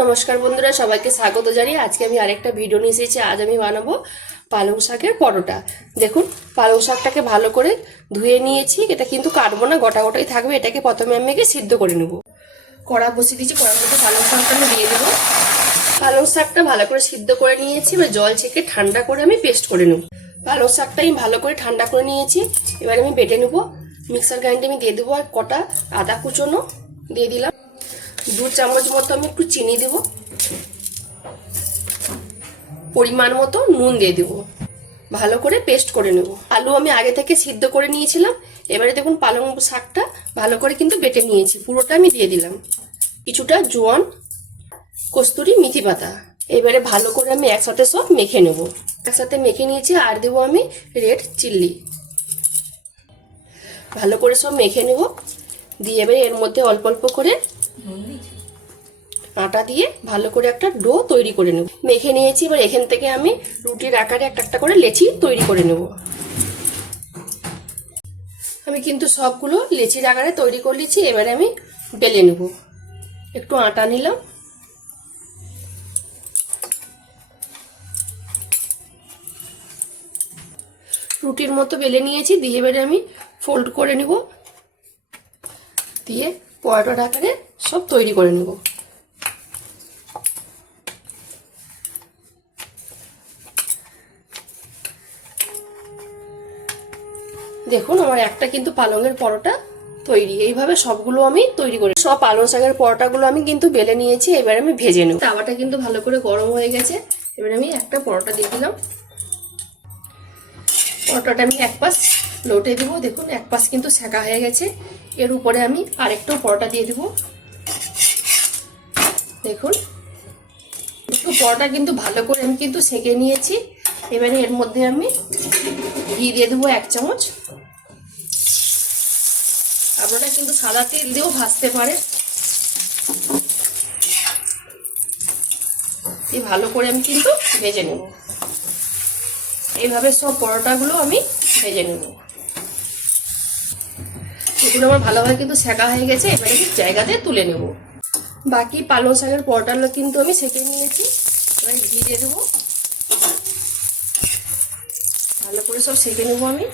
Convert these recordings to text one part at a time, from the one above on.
নমস্কার বন্ধুরা, সবাইকে স্বাগত জানিয়ে আজকে আমি আরেকটা ভিডিও নিয়ে এসেছি। আজ আমি বানাবো পালং শাকের পরোটা। দেখুন, পালং শাকটাকে ভালো করে ধুয়ে নিয়েছি। এটা কিন্তু কাটবো না, গোটা গোটাই থাকবে। এটাকে প্রথমে আমি সিদ্ধ করে নেব। কড়া বসিয়ে দিয়েছি, কড়ার মধ্যে পালং শাকটা আমি দিয়ে দেবো। পালং শাকটা ভালো করে সিদ্ধ করে নিয়েছি, এবার জল ছেঁকে ঠান্ডা করে আমি পেস্ট করে নেব। পালং শাকটা আমি ভালো করে ঠান্ডা করে নিয়েছি, এবার আমি বেটে নেব। মিক্সার গ্রাইন্ডারে আমি দিয়ে দেবো আর কটা আদা কুচনো দিয়ে দিলাম। 2 চামচ মতো আমি একটু চিনি দেব, পরিমাণ মতো নুন দিয়ে দেব। ভালো করে পেস্ট করে নেব। আলু আমি আগে থেকে সিদ্ধ করে নিয়েছিলাম। এবারে দেখুন পালং শাকটা ভালো করে কিন্তু বেটে নিয়েছি, পুরোটা আমি দিয়ে দিলাম। কিছুটা জোয়ান, কস্তুরি মেথি পাতা। এবারে ভালো করে আমি একসাথে সব মেখে নেব। একসাথে মেখে নিয়েছি, আর দেবো আমি রেড চিল্লি। ভালো করে সব মেখে নেব। দিয়ে এবারে এর মধ্যে অল্প অল্প করে আটা দিয়ে ভালো করে একটা ডো তৈরি করে নেব। মেখে নিয়েছি, এবার এখান থেকে আমি রুটির আকারে একটা একটা করে লেচি তৈরি করে নেব। আমি কিন্তু সবগুলো লেচির আকারে তৈরি করে নিয়েছি। এবারে আমি বেলে নেব। একটু আটা নিলাম, রুটির মতো বেলে নিয়েছি। দিয়ে এবারে আমি ফোল্ড করে নেব, দিয়ে পরোটার আকারে সব তৈরি করে নেব। দেখুন, আমার একটা কিন্তু পালংয়ের পরোটা তৈরি। এইভাবে সবগুলো আমি তৈরি করি। সব পালং শাকের পরোটাগুলো আমি কিন্তু বেলে নিয়েছি। এবার আমি ভেজে নেব। তাওয়াটা কিন্তু ভালো করে গরম হয়ে গেছে। এবার আমি একটা পরোটা দিয়ে দিলাম। পরোটাটা আমি এক পাশ লটে দিব। দেখুন, এক পাশ কিন্তু সেঁকা হয়ে গেছে। এর উপরে আমি আরেকটা পরোটা দিয়ে দিব। দেখুন, একটু পরোটা কিন্তু ভালো করে আমি কিন্তু সেঁকে নিয়েছি। এবারে এর মধ্যে আমি ঘি দিয়ে দেবো 1 চামচ। আপনারা কিন্তু সাদা তেল দিয়েও ভাজতে পারে। এই ভালো করে আমি কিন্তু ভেজে নেব। এইভাবে সব পরোটাগুলো আমি ভেজে নেব। এগুলো আমার ভালোভাবে কিন্তু সেঁকা হয়ে গেছে। এবারে আমি জায়গাতে তুলে নেব। বাকি পালং শাকের পরোটাগুলো কিন্তু আমি সেঁকে নিয়েছি। এবারে ঘি দিয়ে দেবো। ভালো করে সব সেঁকে নেব আমি।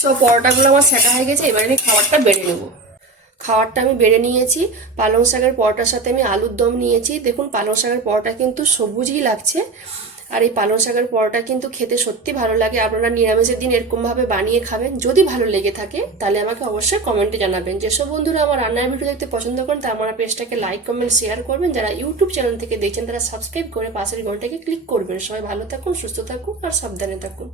সব পরোটাগুলো আমার সেঁকা হয়ে গেছে। এবারে আমি খাবারটা বেড়ে নেব। খাবারটা আমি বেড়ে নিয়েছি। পালং শাকের পরোটার সাথে আমি আলুর দম নিয়েছি। দেখুন, পালং শাকের পরোটা কিন্তু সবুজই লাগছে। আর এই পালং শাকের পরোটা কিন্তু খেতে সত্যি ভালো লাগে। আপনারা নিরামিষের দিন এরকমভাবে বানিয়ে খাবেন। যদি ভালো লেগে থাকে তাহলে আমাকে অবশ্যই কমেন্টে জানাবেন। যেসব বন্ধুরা আমার রান্নার ভিডিও দেখতে পছন্দ করেন তারা আমার পেজটাকে লাইক, কমেন্ট, শেয়ার করবেন। যারা ইউটিউব চ্যানেল থেকে দেখছেন তারা সাবস্ক্রাইব করে পাশের ঘন্টাকে ক্লিক করবেন। সবাই ভালো থাকুন, সুস্থ থাকুন আর সাবধানে থাকুন।